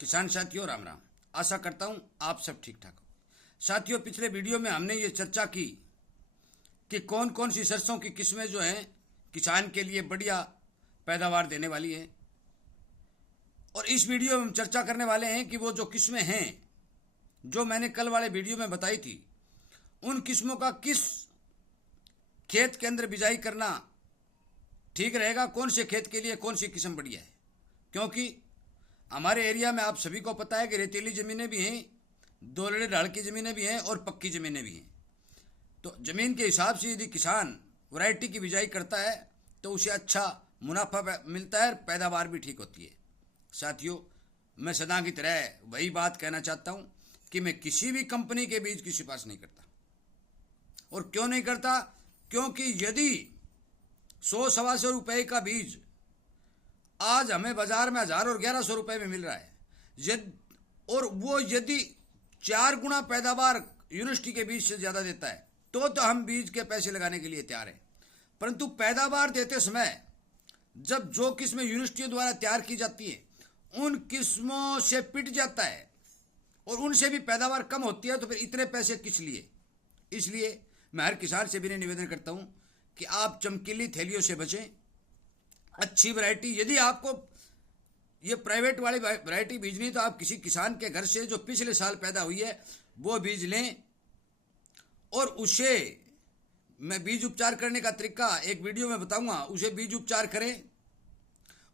किसान साथियों राम राम। आशा करता हूं आप सब ठीक ठाक हो। साथियों, पिछले वीडियो में हमने ये चर्चा की कि कौन कौन सी सरसों की किस्में जो हैं किसान के लिए बढ़िया पैदावार देने वाली है। और इस वीडियो में हम चर्चा करने वाले हैं कि वो जो किस्में हैं जो मैंने कल वाले वीडियो में बताई थी, उन किस्मों का किस खेत के अंदर बिजाई करना ठीक रहेगा, कौन से खेत के लिए कौन सी किस्म बढ़िया है। क्योंकि हमारे एरिया में आप सभी को पता है कि रेतीली ज़मीनें भी हैं, दोलड़े ढाल की ज़मीनें भी हैं और पक्की ज़मीनें भी हैं। तो ज़मीन के हिसाब से यदि किसान वैरायटी की बिजाई करता है तो उसे अच्छा मुनाफा मिलता है, पैदावार भी ठीक होती है। साथियों, मैं सदा की तरह वही बात कहना चाहता हूँ कि मैं किसी भी कंपनी के बीज की सिफारिश नहीं करता। और क्यों नहीं करता? क्योंकि यदि 100-125 रुपये का बीज आज हमें बाजार में 1000 और 1100 रुपये में मिल रहा है, और वो यदि 4 गुना पैदावार यूनिवर्सिटी के बीज से ज़्यादा देता है तो हम बीज के पैसे लगाने के लिए तैयार हैं। परंतु पैदावार देते समय जब जो किस्में यूनिवर्सिटियों द्वारा तैयार की जाती हैं उन किस्मों से पिट जाता है और उनसे भी पैदावार कम होती है, तो फिर इतने पैसे किस लिए? इसलिए मैं हर किसान से भी निवेदन करता हूँ कि आप चमकीली थैलियों से बचें। अच्छी वैरायटी, यदि आपको ये प्राइवेट वाली वैरायटी बीजनी तो आप किसी किसान के घर से जो पिछले साल पैदा हुई है वो बीज लें, और उसे मैं बीज उपचार करने का तरीका एक वीडियो में बताऊंगा, उसे बीज उपचार करें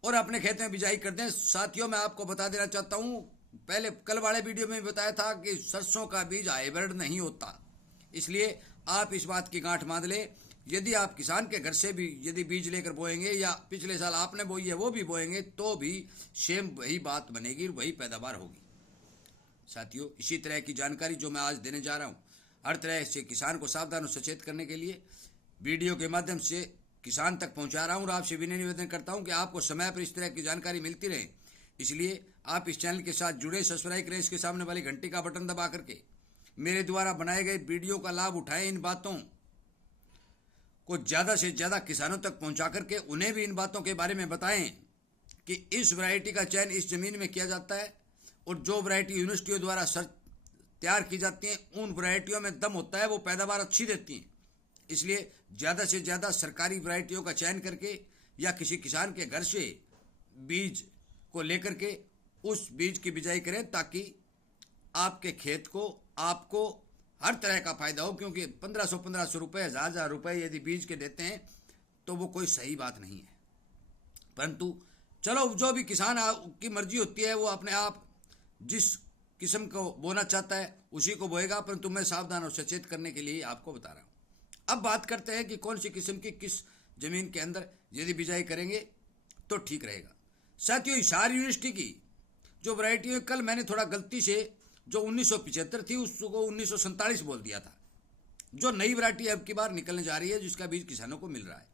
और अपने खेत में बिजाई कर दें। साथियों, मैं आपको बता देना चाहता हूं, पहले कल वाले वीडियो में बताया था कि सरसों का बीज हाइब्रिड नहीं होता, इसलिए आप इस बात की गांठ बांध लें। यदि आप किसान के घर से भी यदि बीज लेकर बोएंगे या पिछले साल आपने बोई है वो भी बोएंगे तो भी सेम वही बात बनेगी, वही पैदावार होगी। साथियों, इसी तरह की जानकारी जो मैं आज देने जा रहा हूँ, हर तरह से किसान को सावधान और सचेत करने के लिए वीडियो के माध्यम से किसान तक पहुँचा रहा हूँ। और आपसे विनय निवेदन करता हूँ कि आपको समय पर इस तरह की जानकारी मिलती रहे, इसलिए आप इस चैनल के साथ जुड़े, सब्सक्राइब करें, इसके सामने वाली घंटी का बटन दबा करके मेरे द्वारा बनाए गए वीडियो का लाभ उठाएं। इन बातों को ज़्यादा से ज़्यादा किसानों तक पहुंचा करके उन्हें भी इन बातों के बारे में बताएं कि इस वैरायटी का चयन इस ज़मीन में किया जाता है, और जो वैरायटी यूनिवर्सिटियों द्वारा तैयार की जाती हैं उन वैरायटियों में दम होता है, वो पैदावार अच्छी देती हैं। इसलिए ज़्यादा से ज़्यादा सरकारी वैरायटियों का चयन करके या किसी किसान के घर से बीज को लेकर के उस बीज की बिजाई करें, ताकि आपके खेत को आपको हर तरह का फायदा हो। क्योंकि 1500 रुपये, 1000 रुपये यदि बीज के देते हैं तो वो कोई सही बात नहीं है। परंतु चलो, जो भी किसान की मर्जी होती है वो अपने आप जिस किस्म को बोना चाहता है उसी को बोएगा, परंतु मैं सावधान और सचेत करने के लिए आपको बता रहा हूँ। अब बात करते हैं कि कौन सी किस्म की किस जमीन के अंदर यदि बिजाई करेंगे तो ठीक रहेगा। साथियों, हिसार यूनिवर्सिटी की जो वैरायटी है, कल मैंने थोड़ा गलती से जो 1975 थी उसको 1947 बोल दिया था। जो नई वैरायटी अब की बार निकलने जा रही है जिसका बीज किसानों को मिल रहा है।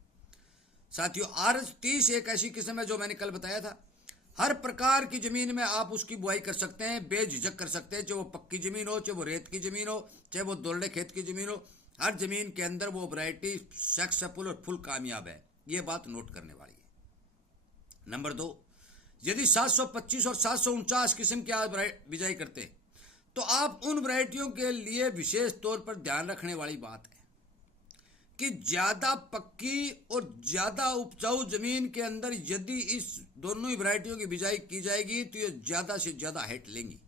साथियों, RS-30 एक ऐसी किस्म है जो मैंने कल बताया था। हर प्रकार की जमीन में आप उसकी बुआई कर सकते हैं, बेझिझक कर सकते हैं, चाहे वो पक्की जमीन हो, चाहे वो रेत की जमीन हो, चाहे वो दोलड़े खेत की जमीन हो, हर जमीन के अंदर वो वैरायटी सक्सेसफुल और फुल कामयाब है। ये बात नोट करने वाली है। नंबर 2, यदि 725 और 749 किस्म की आज बिजाई करते हैं तो आप उन वैरायटियों के लिए विशेष तौर पर ध्यान रखने वाली बात है कि ज्यादा पक्की और ज्यादा उपजाऊ जमीन के अंदर यदि इस दोनों ही वैरायटियों की बिजाई की जाएगी तो ये ज्यादा से ज्यादा हाइट लेंगी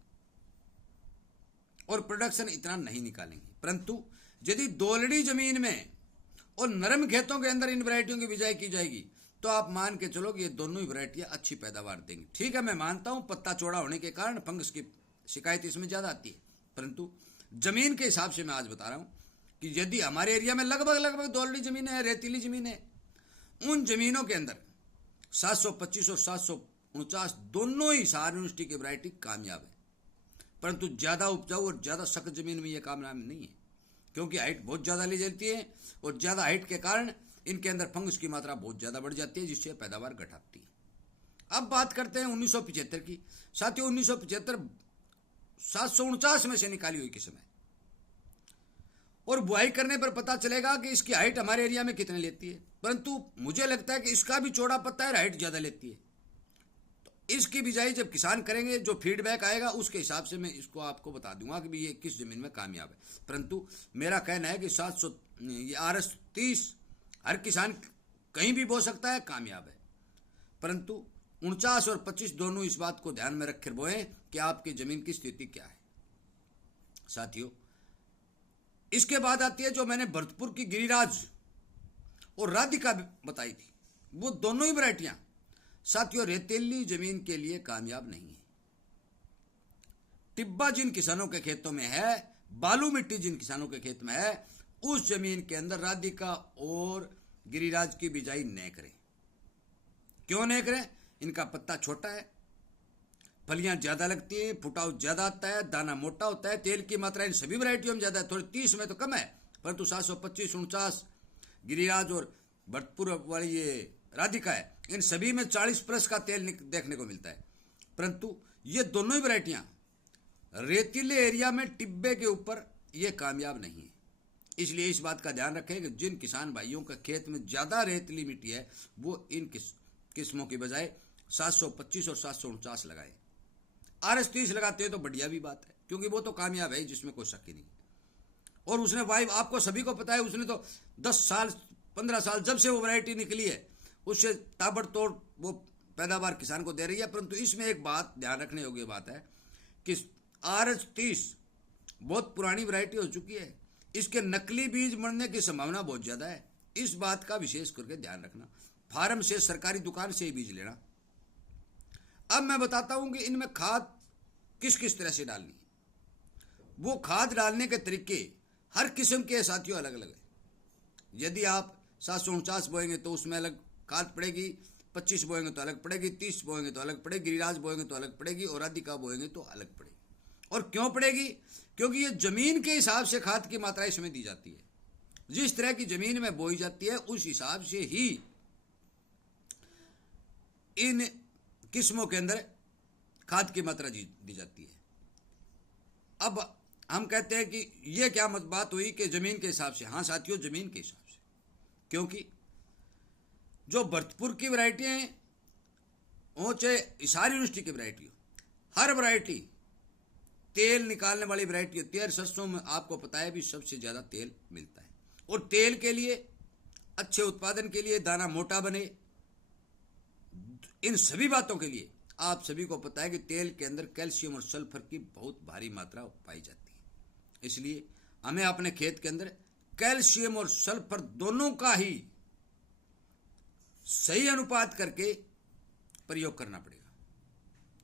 और प्रोडक्शन इतना नहीं निकालेंगी। परंतु यदि दोलड़ी जमीन में और नरम खेतों के अंदर इन वैरायटियों की बिजाई की जाएगी तो आप मान के चलो कि ये दोनों ही वैरायटियां अच्छी पैदावार देंगी। ठीक है, मैं मानता हूं पत्ता चौड़ा होने के कारण फंगस की शिकायत इसमें ज़्यादा आती है, परंतु ज़मीन के हिसाब से मैं आज बता रहा हूँ कि यदि हमारे एरिया में लगभग दोलड़ी ज़मीन है, रेतीली ज़मीन है, उन ज़मीनों के अंदर 725 और 749 दोनों ही हिसार यूनिवर्सिटी की वैरायटी कामयाब है। परंतु ज़्यादा उपजाऊ और ज़्यादा सख्त ज़मीन में ये कामयाब नहीं है, क्योंकि हाइट बहुत ज़्यादा ली जाती है और ज़्यादा हाइट के कारण इनके अंदर फंगस की मात्रा बहुत ज़्यादा बढ़ जाती है, जिससे पैदावार घटाती है। अब बात करते हैं 1975 की। साथियों, 1975 749 में से निकाली हुई किस्म है, और बुआई करने पर पता चलेगा कि इसकी हाइट हमारे एरिया में कितने लेती है। परंतु मुझे लगता है कि इसका भी चौड़ा पत्ता है, हाइट ज़्यादा लेती है। तो इसकी बिजाई जब किसान करेंगे, जो फीडबैक आएगा उसके हिसाब से मैं इसको आपको बता दूंगा कि ये किस जमीन में कामयाब है। परंतु मेरा कहना है कि 700 ये RS-30 हर किसान कहीं भी बो सकता है, कामयाब है। परंतु 49 और 25 दोनों इस बात को ध्यान में रखे बोए कि आपकी जमीन की स्थिति क्या है। साथियों, इसके बाद आती है जो मैंने भरतपुर की गिरिराज और राधिका बताई थी, वो दोनों ही वैरायटियां साथियों रेतीली जमीन के लिए कामयाब नहीं है। टिब्बा जिन किसानों के खेतों में है, बालू मिट्टी जिन किसानों के खेत में है, उस जमीन के अंदर राधिका और गिरिराज की बिजाई न करें। क्यों नहीं करें? इनका पत्ता छोटा है, फलियां ज्यादा लगती है, फुटाव ज्यादा आता है, दाना मोटा होता है, तेल की मात्रा इन सभी वैरायटियों में ज्यादा है। थोड़ी 30 में तो कम है, परंतु 725, 49 गिरिराज और भरतपुर वाली ये राधिका है, इन सभी में 40+ का तेल देखने को मिलता है। परंतु ये दोनों ही वैरायटियां रेतीले एरिया में टिब्बे के ऊपर ये कामयाब नहीं है। इसलिए इस बात का ध्यान रखें कि जिन किसान भाइयों का खेत में ज्यादा रेतीली मिट्टी है, वो इन किस्मों की बजाय 725 और 749 लगाएं। RS-30 लगाते हैं तो बढ़िया भी बात है, क्योंकि वो तो कामयाब है, जिसमें कोई शक ही नहीं। और उसने भाई आपको सभी को पता है, उसने तो 10 साल 15 साल जब से वो वैरायटी निकली है, उससे ताबड़तोड़ वो पैदावार किसान को दे रही है। परंतु इसमें एक बात ध्यान रखने योग्य बात है कि RS-30 बहुत पुरानी वैरायटी हो चुकी है, इसके नकली बीज बनने की संभावना बहुत ज्यादा है। इस बात का विशेष करके ध्यान रखना, फार्म से, सरकारी दुकान से ही बीज लेना। अब मैं बताता हूं कि इनमें खाद किस किस तरह से डालनी है। वो खाद डालने के तरीके हर किस्म के साथियों अलग अलग है। यदि आप 749 बोएंगे तो उसमें अलग खाद पड़ेगी, 25 बोएंगे तो अलग पड़ेगी, 30 बोएंगे तो अलग पड़ेगी, गिरिराज बोएंगे तो अलग पड़ेगी, और राधिका बोएंगे तो अलग पड़ेगी। और क्यों पड़ेगी? क्योंकि ये जमीन के हिसाब से खाद की मात्रा इसमें दी जाती है। जिस तरह की जमीन में बोई जाती है उस हिसाब से ही इन किस्मों के अंदर खाद की मात्रा दी जाती है। अब हम कहते हैं कि ये क्या बात हुई कि जमीन के हिसाब से? हाँ साथियों, जमीन के हिसाब से, क्योंकि जो भरतपुर की वैरायटी है वो चाहे हिसार यूनिवर्सिटी की वैरायटी हो, हर वैरायटी तेल निकालने वाली वैरायटी होती है। सरसों में आपको पता है भी सबसे ज्यादा तेल मिलता है, और तेल के लिए, अच्छे उत्पादन के लिए, दाना मोटा बने, इन सभी बातों के लिए आप सभी को पता है कि तेल के अंदर कैल्शियम और सल्फर की बहुत भारी मात्रा पाई जाती है। इसलिए हमें अपने खेत के अंदर कैल्शियम और सल्फर दोनों का ही सही अनुपात करके प्रयोग करना पड़ेगा।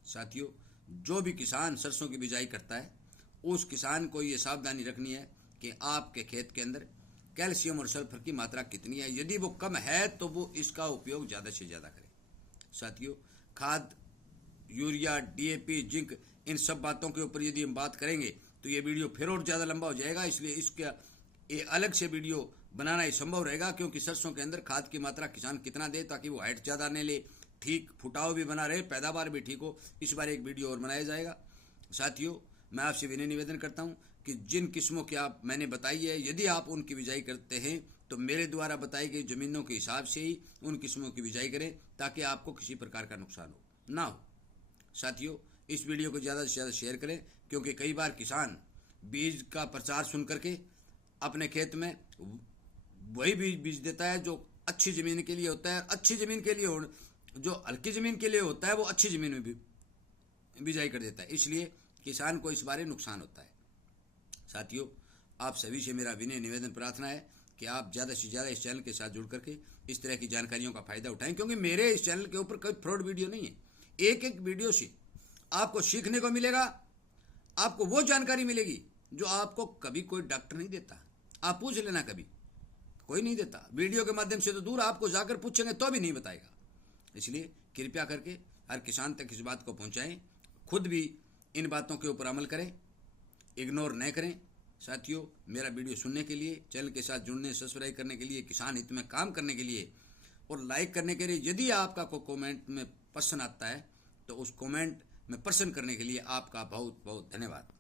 साथियों, जो भी किसान सरसों की बिजाई करता है, उस किसान को ये सावधानी रखनी है कि आपके खेत के अंदर कैल्शियम और सल्फर की मात्रा कितनी है। यदि वो कम है तो वो इसका उपयोग ज़्यादा से ज़्यादा करें। साथियों, खाद, यूरिया, DAP, जिंक, इन सब बातों के ऊपर यदि हम बात करेंगे तो ये वीडियो फिर और ज़्यादा लंबा हो जाएगा। इसलिए इसका ये अलग से वीडियो बनाना ही संभव रहेगा, क्योंकि सरसों के अंदर खाद की मात्रा किसान कितना दे ताकि वो हाइट ज़्यादा न ले, ठीक फुटाव भी बना रहे, पैदावार भी ठीक हो, इस बार एक वीडियो और बनाया जाएगा। साथियों, मैं आपसे विनय निवेदन करता हूं कि जिन किस्मों की आप मैंने बताई है, यदि आप उनकी बिजाई करते हैं तो मेरे द्वारा बताई गई जमीनों के हिसाब से ही उन किस्मों की बिजाई करें, ताकि आपको किसी प्रकार का नुकसान ना हो। साथियों, इस वीडियो को ज़्यादा से ज़्यादा शेयर करें, क्योंकि कई बार किसान बीज का प्रचार सुन करके अपने खेत में वही बीज देता है जो अच्छी ज़मीन के लिए होता है। अच्छी ज़मीन के लिए जो हल्की ज़मीन के लिए होता है वो अच्छी ज़मीन में भी बिजाई कर देता है। इसलिए किसान को इस बारे नुकसान होता है। साथियों, आप सभी से मेरा विनय निवेदन प्रार्थना है कि आप ज़्यादा से ज़्यादा इस चैनल के साथ जुड़ करके इस तरह की जानकारियों का फ़ायदा उठाएं, क्योंकि मेरे इस चैनल के ऊपर कोई फ्रॉड वीडियो नहीं है। एक एक वीडियो से आपको सीखने को मिलेगा, आपको वो जानकारी मिलेगी जो आपको कभी कोई डॉक्टर नहीं देता। आप पूछ लेना, कभी कोई नहीं देता। वीडियो के माध्यम से तो दूर, आपको जाकर पूछेंगे तो भी नहीं बताएगा। इसलिए कृपया करके हर किसान तक इस बात को पहुंचाएं, खुद भी इन बातों के ऊपर अमल करें, इग्नोर न करें। साथियों, मेरा वीडियो सुनने के लिए, चैनल के साथ जुड़ने, सब्सक्राइब करने के लिए, किसान हित में काम करने के लिए और लाइक करने के लिए, यदि आपका कोई कमेंट में पसंद आता है तो उस कमेंट में पसंद करने के लिए आपका बहुत बहुत धन्यवाद।